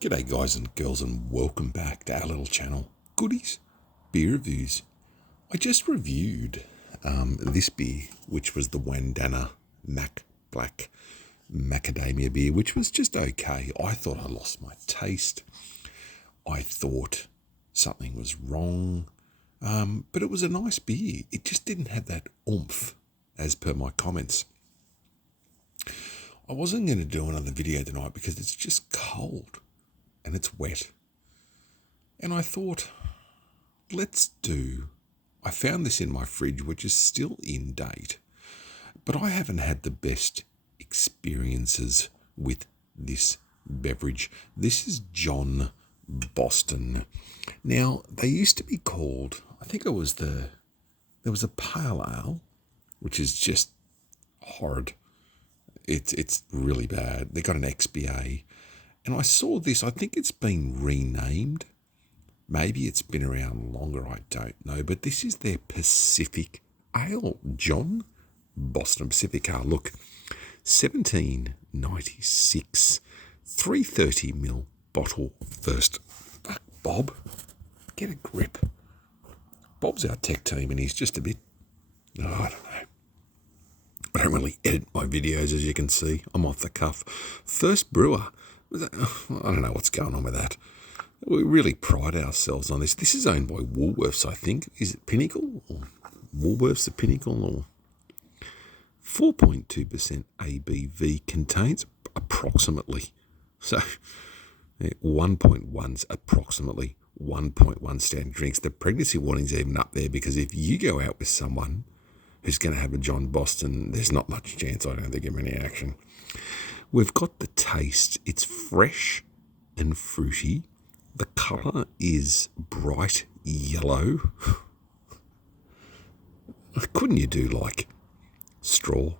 G'day guys and girls and welcome back to our little channel, Goodies Beer Reviews. I just reviewed this beer, which was the Wandana Mac Black Macadamia beer, which was just okay. I thought I lost my taste. I thought something was wrong, but it was a nice beer. It just didn't have that oomph as per my comments. I wasn't going to do another video tonight because it's just cold and it's wet. And I thought, I found this in my fridge, which is still in date, but I haven't had the best experiences with this beverage. This is John Boston. Now, they used to be called, I think there was a pale ale, which is just horrid. It's really bad. They got an XBA. And I saw this, I think it's been renamed. Maybe it's been around longer, I don't know. But this is their Pacific Ale, John Boston Pacific Ale. Look, 1796, 330ml bottle first. Fuck, Bob, get a grip. Bob's our tech team and he's just a bit, I don't know. I don't really edit my videos, as you can see. I'm off the cuff. First brewer. I don't know what's going on with that. We really pride ourselves on this. This is owned by Woolworths, I think. Is it Pinnacle? Or Woolworths the Pinnacle? Or 4.2% ABV contains approximately. So 1.1's approximately 1.1 standard drinks. The pregnancy warning's even up there because if you go out with someone who's going to have a John Boston, there's not much chance, I don't think, of any action. We've got the taste. It's fresh and fruity. The colour is bright yellow. Couldn't you do like straw?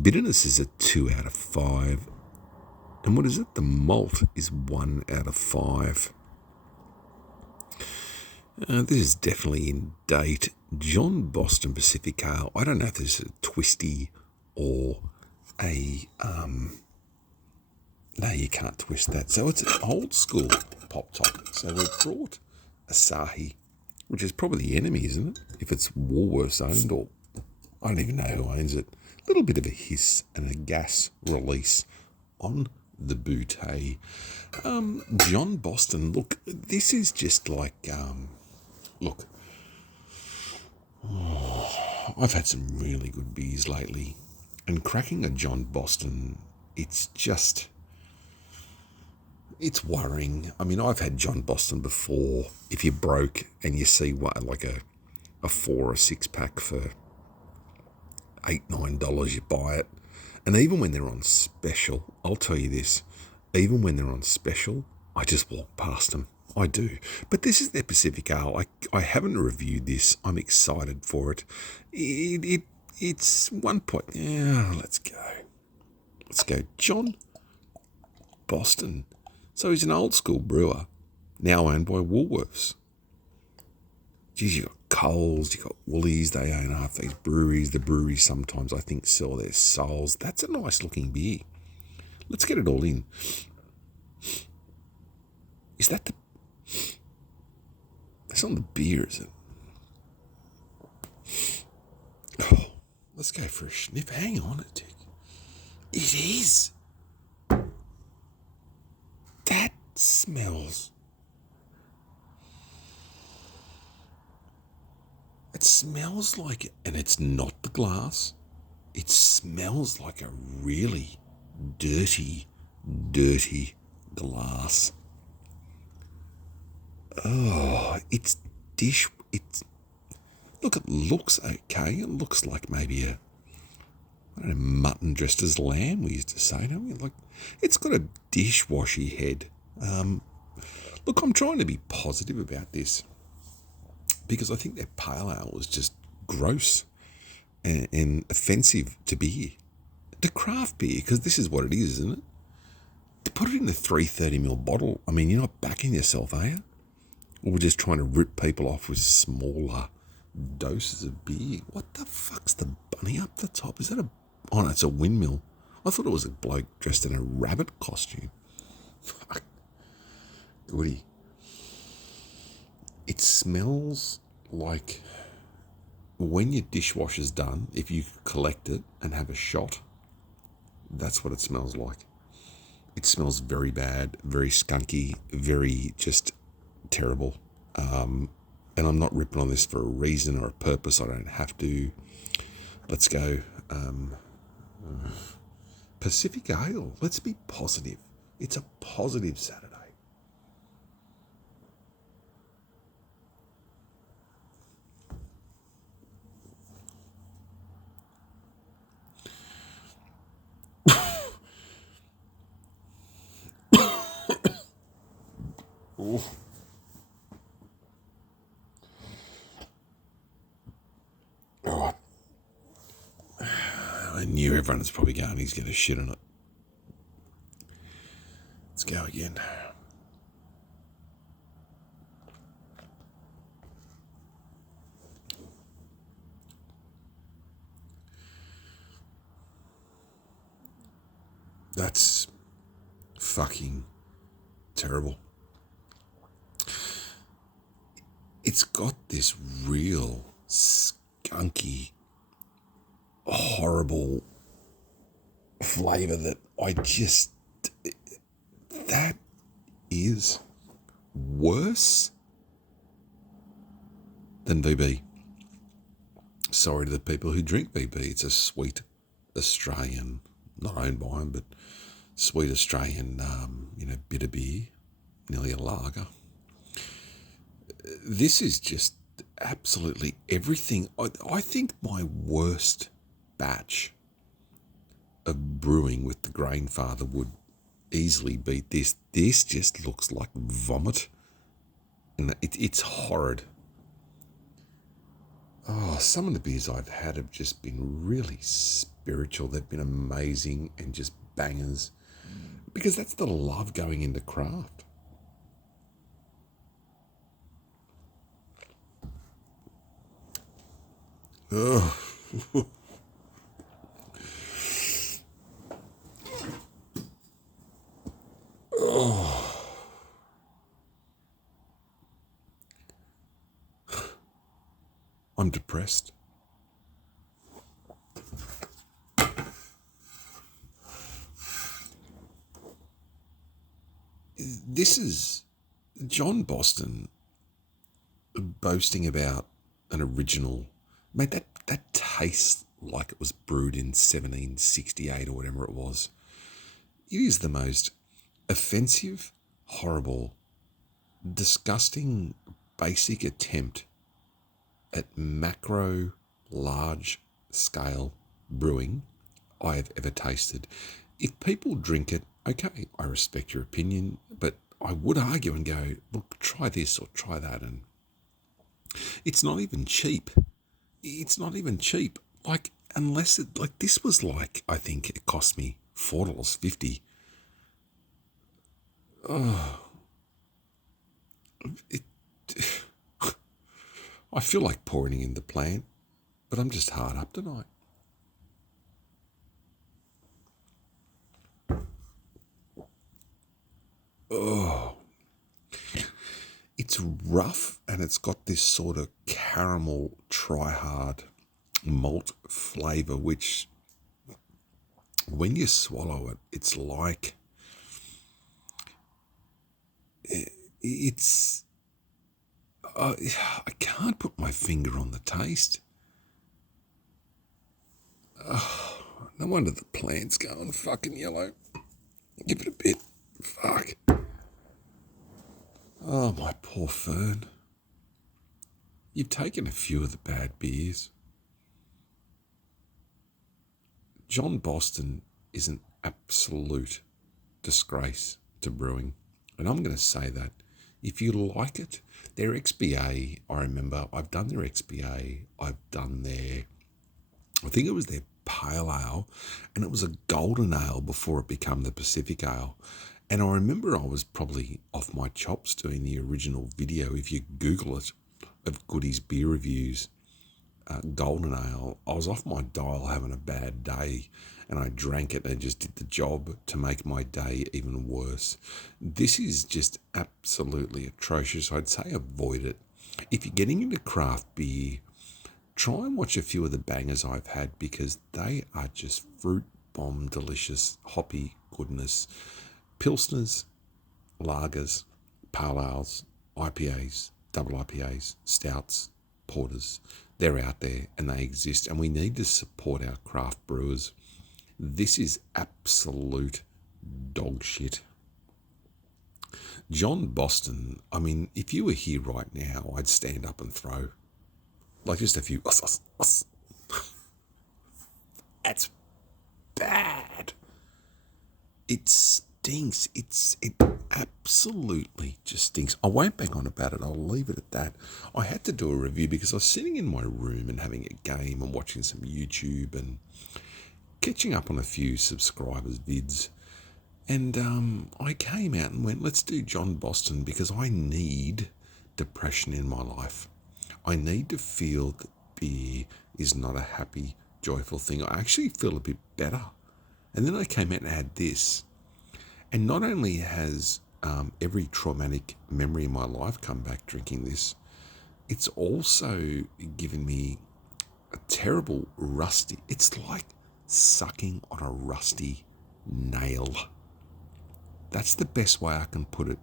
Bitterness is a 2 out of 5. And what is it? The malt is 1 out of 5. This is definitely in date. John Boston Pacific Ale. I don't know if this is a twisty or a no, you can't twist that. So it's an old school pop top. So we've brought Asahi, which is probably the enemy, isn't it? If it's Woolworths owned, or I don't even know who owns it. A little bit of a hiss and a gas release on the bouteille. John Boston, look, this is just like, look, I've had some really good beers lately, and cracking a John Boston, it's worrying. I mean, I've had John Boston before. If you're broke and you see what, like a 4 or 6 pack for $8-9, you buy it. And even when they're on special, I'll tell you this, even when they're on special, I just walk past them. I do. But this is their Pacific Ale. I haven't reviewed this. I'm excited for it. It's 1 point. Yeah, let's go. Let's go. John Boston. So he's an old school brewer, now owned by Woolworths. Geez, you got Coles, you got Woolies, they own half these breweries. The breweries sometimes, I think, sell their souls. That's a nice looking beer. Let's get it all in. Is that the... That's not the beer, is it? Oh, let's go for a sniff. Hang on a tick. It is. That smells. It smells like it, and it's not the glass. It smells like a really dirty glass. Oh, it's look, it looks okay. It looks like maybe I don't know, mutton dressed as lamb, we used to say, don't we? Like, it's got a dishwashy head. Look, I'm trying to be positive about this because I think their pale ale is just gross and offensive to beer. To craft beer, because this is what it is, isn't it? To put it in a 330ml bottle, I mean, you're not backing yourself, are you? Or we're just trying to rip people off with smaller doses of beer. What the fuck's the bunny up the top? Is that oh no, it's a windmill. I thought it was a bloke dressed in a rabbit costume. Fuck. goody. It smells like when your dishwasher's done, if you collect it and have a shot, that's what it smells like. It smells very bad, very skunky, very just terrible. And I'm not ripping on this for a reason or a purpose. I don't have to. Let's go. Pacific Ale. Let's be positive. It's a positive Saturday. Ooh. All right. I knew everyone's probably going, he's going to shit on it. Let's go again. That's fucking terrible. It's got this real skunky, horrible flavour that that is worse than VB. Sorry to the people who drink VB. It's a sweet Australian, not owned by them, but sweet Australian, bitter beer, nearly a lager. This is just absolutely everything. I think my worst batch of brewing with the Grainfather would easily beat this. This just looks like vomit, and it's horrid. Oh, some of the beers I've had have just been really spiritual. They've been amazing and just bangers, because that's the love going into craft. Oh. Oh. I'm depressed. This is John Boston boasting about an original. Mate, that tastes like it was brewed in 1768 or whatever it was. It is the most offensive, horrible, disgusting, basic attempt at macro, large-scale brewing I have ever tasted. If people drink it, okay, I respect your opinion, but I would argue and go, look, try this or try that. And it's not even cheap. It's not even cheap. Like, unless it, like, this was like, I think it cost me $4.50. Oh, I feel like pouring in the plant, but I'm just hard up tonight. Oh, it's rough and it's got this sort of caramel try-hard malt flavour, which when you swallow it, it's like it's I can't put my finger on the taste. Oh, no wonder the plant's going fucking yellow. Give it a bit. Fuck. Oh, my poor fern. You've taken a few of the bad beers. John Boston is an absolute disgrace to brewing. And I'm going to say that. If you like it, their XBA, I remember, I've done their XBA, I've done their, I think it was their pale ale, and it was a golden ale before it became the Pacific ale. And I remember I was probably off my chops doing the original video, if you Google it, of Goody's beer reviews. golden ale. I was off my dial having a bad day and I drank it and it just did the job to make my day even worse. This is just absolutely atrocious. I'd say avoid it. If you're getting into craft beer, try and watch a few of the bangers I've had because they are just fruit bomb delicious, hoppy goodness. Pilsners, lagers, pale ales, IPAs, double IPAs, stouts, porters. They're out there and they exist, and we need to support our craft brewers. This is absolute dog shit. John Boston, I mean, if you were here right now, I'd stand up and throw. Like just a few. That's bad. It stinks. It absolutely just stinks. I won't bang on about it. I'll leave it at that. I had to do a review because I was sitting in my room and having a game and watching some YouTube and catching up on a few subscribers' vids. And I came out and went, let's do John Boston because I need depression in my life. I need to feel that beer is not a happy, joyful thing. I actually feel a bit better. And then I came out and had this. And not only has every traumatic memory in my life come back drinking this, it's also given me a terrible rusty. It's like sucking on a rusty nail. That's the best way I can put it.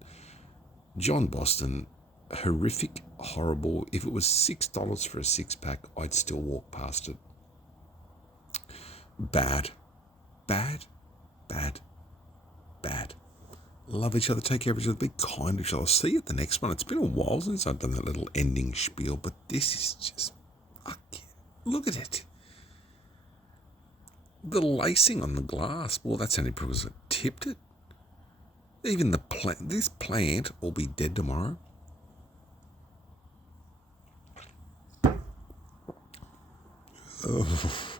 John Boston, horrific, horrible. If it was $6 for a six-pack, I'd still walk past it. Bad. Bad. Bad. Bad. Love each other, take care of each other, be kind to each other. See you at the next one. It's been a while since I've done that little ending spiel, but this is just, look at it. The lacing on the glass, well, that's only because I tipped it. Even this plant will be dead tomorrow. Oh.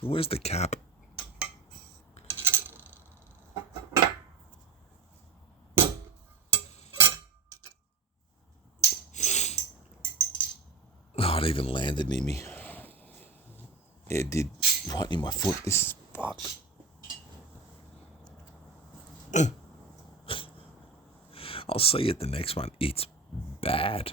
Where's the cap? Oh, it even landed near me. It did, right near my foot. This is fucked. I'll see you at the next one. It's bad.